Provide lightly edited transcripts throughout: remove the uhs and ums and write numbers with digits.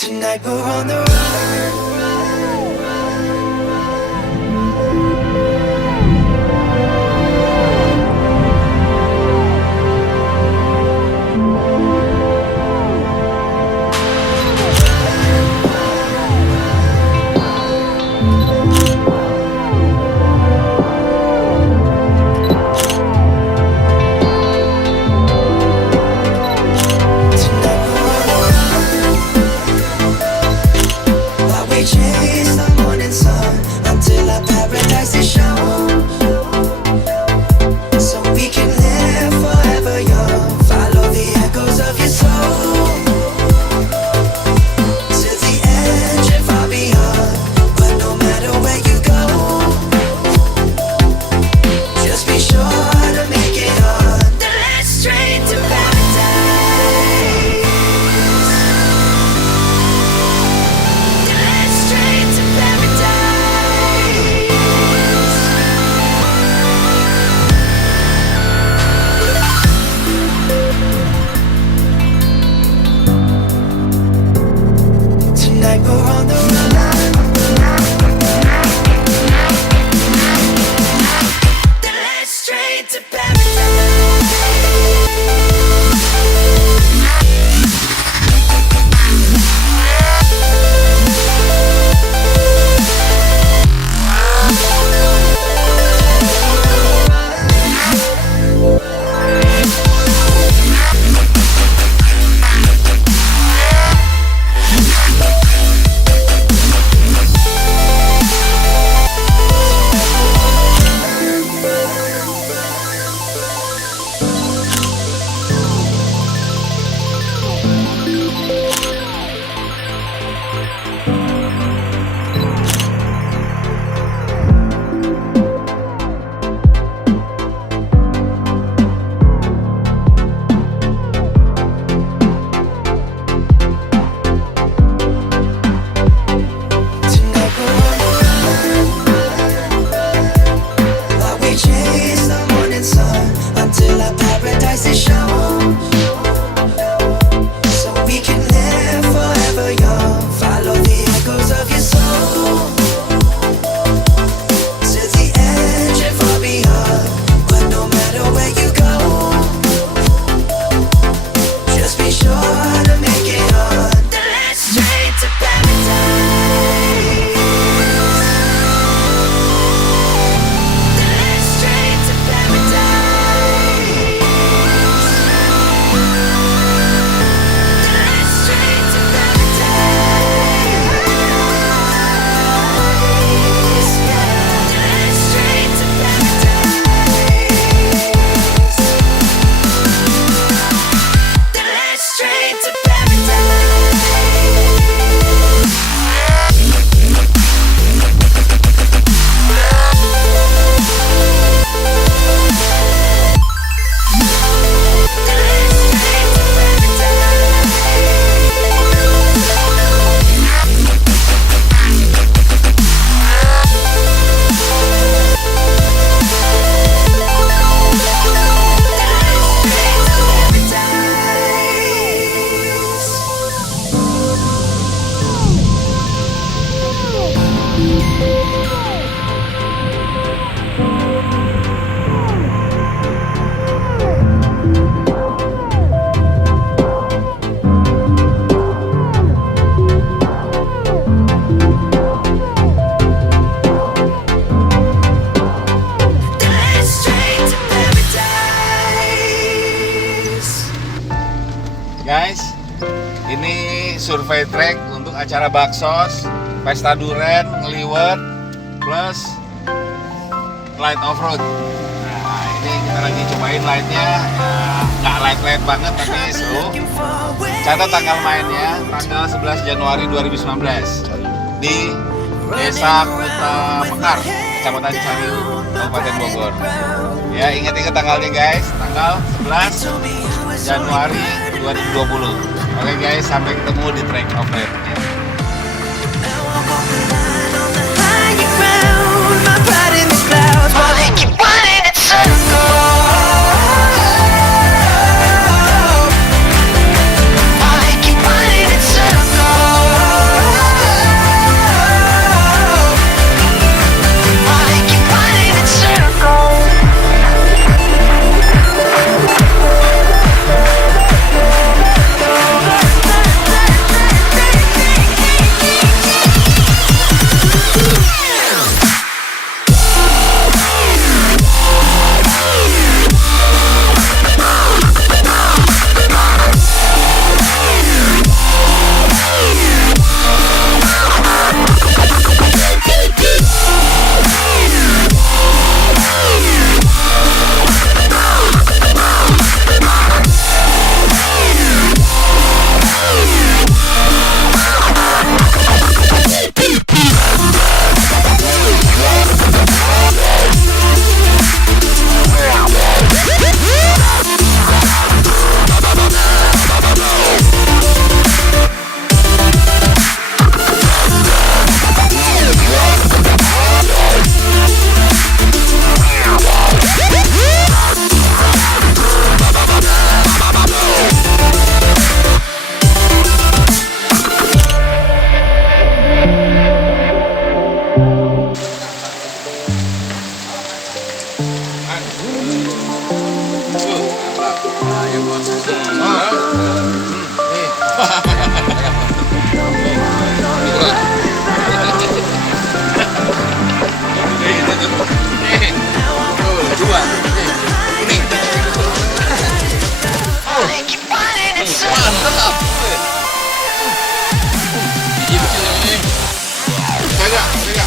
Tonight we're on the run. Guys, ini survei track untuk acara Baksos Pesta Duren Liwetan plus light offroad. Nah, ini kita lagi cobain lightnya, nggak light banget tapi seru. Catat tanggal mainnya, tanggal 11 Januari 2019 di Desa Kutamekar, Kecamatan Cariu, Kabupaten Bogor. Ya, ingat-ingat tanggalnya guys, tanggal 11 Januari 2020. Oke guys, sampai ketemu di track offroad.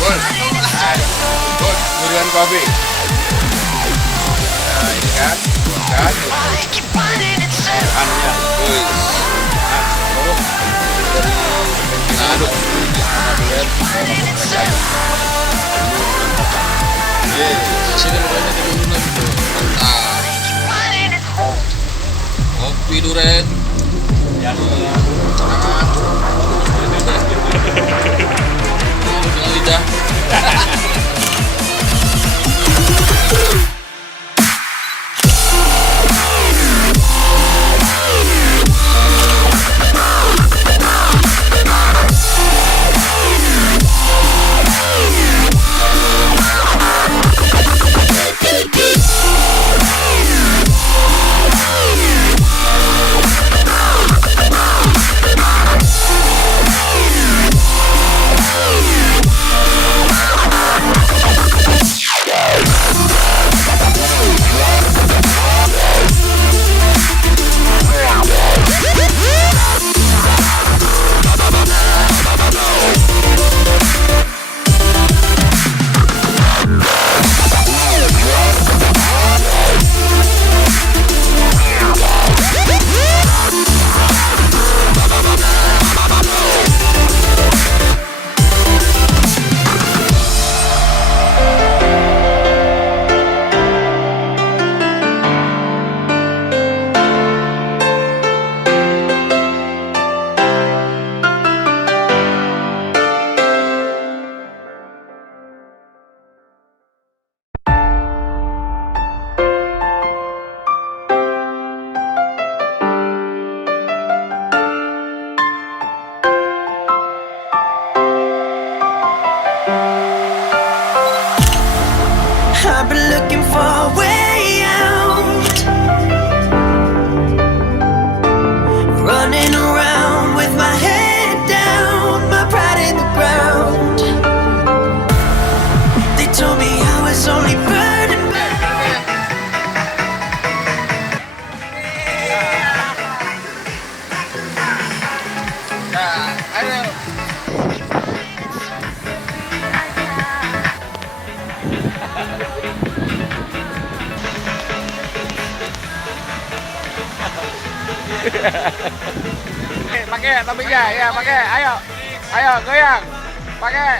Bol. Bol, durian kopi. Nah, ini kan. Annya. Wih. Oh. Nah, aduk. Sini mulanya dulu gitu. Mantap. Kopi duren. Ya. Dengan lidah. I've been looking for a way out, running around with my head down, my pride in the ground. They told me I was only burning. Pakai topiknya ya, pakai. Ayo goyang. Pakai.